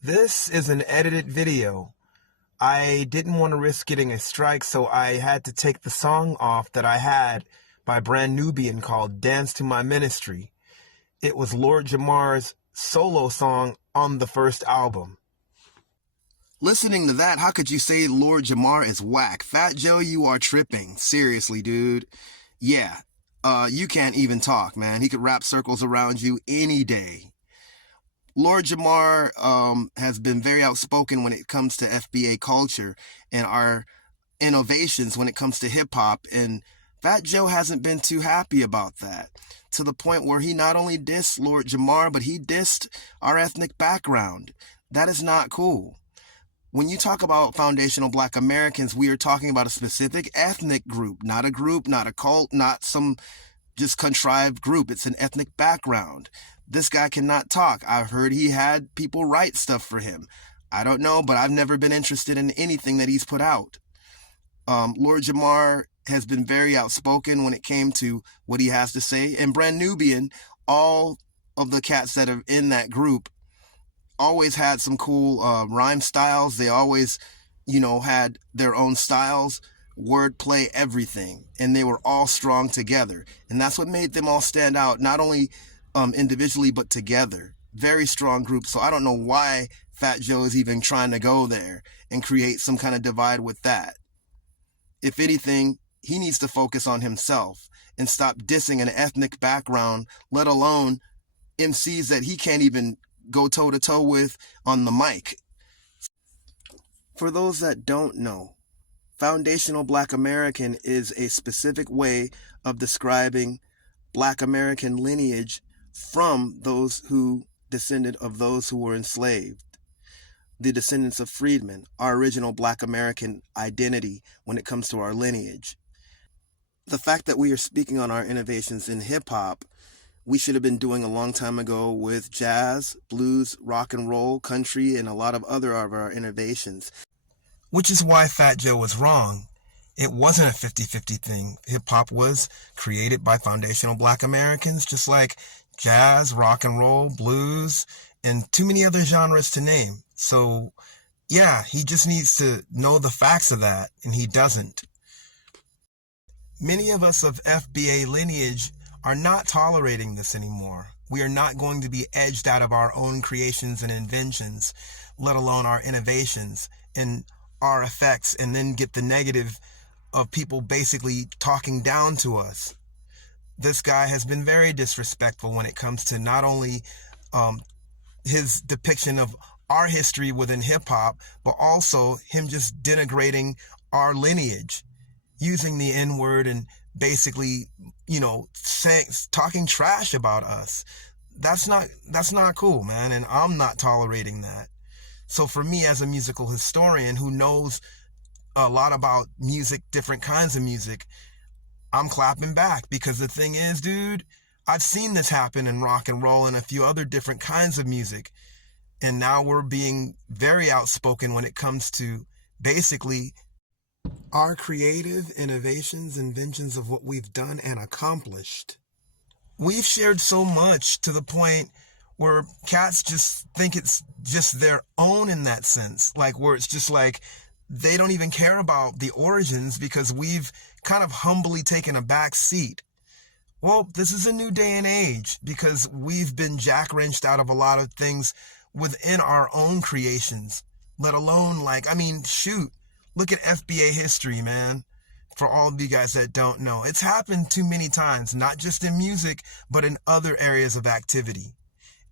This is an edited video. I didn't want to risk getting a strike, so I had to take the song off that I had by Brand Nubian called Dance to My Ministry. It was Lord Jamar's solo song on the first album. Listening to that, how could you say Lord Jamar is whack? Fat Joe, you are tripping. Seriously, dude. Yeah, you can't even talk, man. He could wrap circles around you any day. Lord Jamar has been very outspoken when it comes to FBA culture and our innovations when it comes to hip-hop, and Fat Joe hasn't been too happy about that, to the point where he not only dissed Lord Jamar, but he dissed our ethnic background. That is not cool. When you talk about foundational Black Americans, we are talking about a specific ethnic group, not a cult, not some just contrived group. It's an ethnic background. This guy cannot talk. I've heard he had people write stuff for him. I don't know, but I've never been interested in anything that he's put out. Lord Jamar has been very outspoken when it came to what he has to say. And Brand Nubian, all of the cats that are in that group always had some cool rhyme styles. They always, had their own styles, wordplay, everything. And they were all strong together. And that's what made them all stand out, not only individually, but together. Very strong group. So I don't know why Fat Joe is even trying to go there and create some kind of divide with that. If anything, he needs to focus on himself and stop dissing an ethnic background, let alone MCs that he can't even go toe-to-toe with on the mic. For those that don't know, foundational Black American is a specific way of describing Black American lineage from those who descended of those who were enslaved. The descendants of freedmen, our original Black American identity when it comes to our lineage. The fact that we are speaking on our innovations in hip-hop, we should have been doing a long time ago with jazz, blues, rock and roll, country, and a lot of other of our innovations. Which is why Fat Joe was wrong. It wasn't a 50-50 thing. Hip-hop was created by foundational Black Americans, just like jazz, rock and roll, blues, and too many other genres to name. So, yeah, he just needs to know the facts of that, and he doesn't. Many of us of FBA lineage are not tolerating this anymore. We are not going to be edged out of our own creations and inventions, let alone our innovations and our effects, and then get the negative of people basically talking down to us. This guy has been very disrespectful when it comes to not only his depiction of our history within hip-hop, but also him just denigrating our lineage, using the N-word and basically, talking trash about us. That's not cool, man, and I'm not tolerating that. So for me, as a musical historian who knows a lot about music, different kinds of music, I'm clapping back, because the thing is, dude, I've seen this happen in rock and roll and a few other different kinds of music. And now we're being very outspoken when it comes to basically our creative innovations, inventions of what we've done and accomplished. We've shared so much to the point where cats just think it's just their own in that sense. Like, where it's just like they don't even care about the origins because we've kind of humbly taken a back seat. Well, this is a new day and age because we've been jack-wrenched out of a lot of things within our own creations, let alone shoot, look at FBA history, man. For all of you guys that don't know, it's happened too many times, not just in music, but in other areas of activity.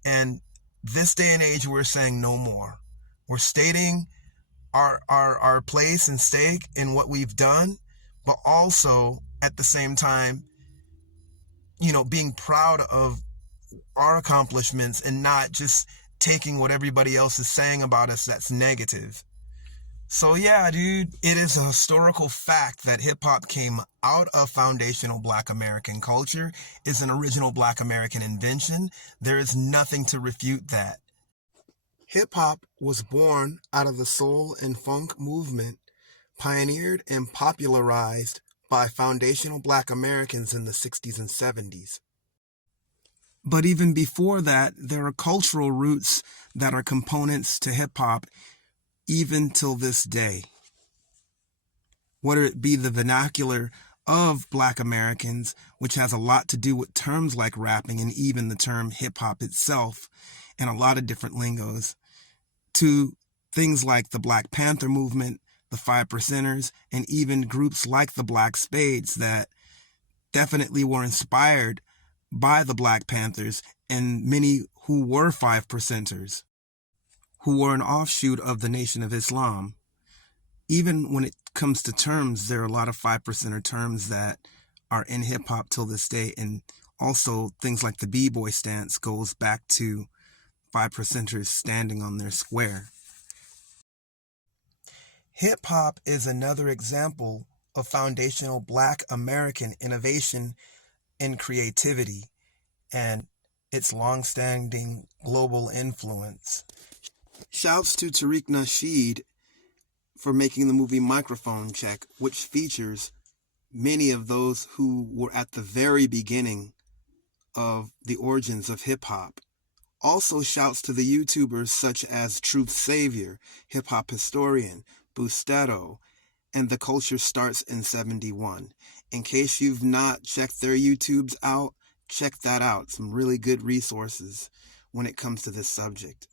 And this day and age, we're saying no more. We're stating our place and stake in what we've done, but also at the same time, being proud of our accomplishments and not just taking what everybody else is saying about us that's negative. So yeah, dude, it is a historical fact that hip-hop came out of foundational Black American culture. It's an original Black American invention. There is nothing to refute that. Hip-hop was born out of the soul and funk movement, pioneered and popularized by foundational Black Americans in the 60s and 70s. But even before that, there are cultural roots that are components to hip-hop even till this day. Whether it be the vernacular of Black Americans, which has a lot to do with terms like rapping and even the term hip-hop itself, and a lot of different lingos, to things like the Black Panther movement, the Five Percenters, and even groups like the Black Spades that definitely were inspired by the Black Panthers and many who were Five Percenters, who were an offshoot of the Nation of Islam. Even when it comes to terms, there are a lot of 5%er terms that are in hip-hop till this day, and also things like the b-boy stance goes back to 5%ers standing on their square. Hip-hop is another example of foundational Black American innovation and creativity and its long-standing global influence. Shouts to Tariq Nasheed for making the movie Microphone Check, which features many of those who were at the very beginning of the origins of hip-hop. Also shouts to the YouTubers such as Truth Savior, Hip Hop Historian, Boostetto, and The Culture Starts in 71. In case you've not checked their YouTubes out, check that out. Some really good resources when it comes to this subject.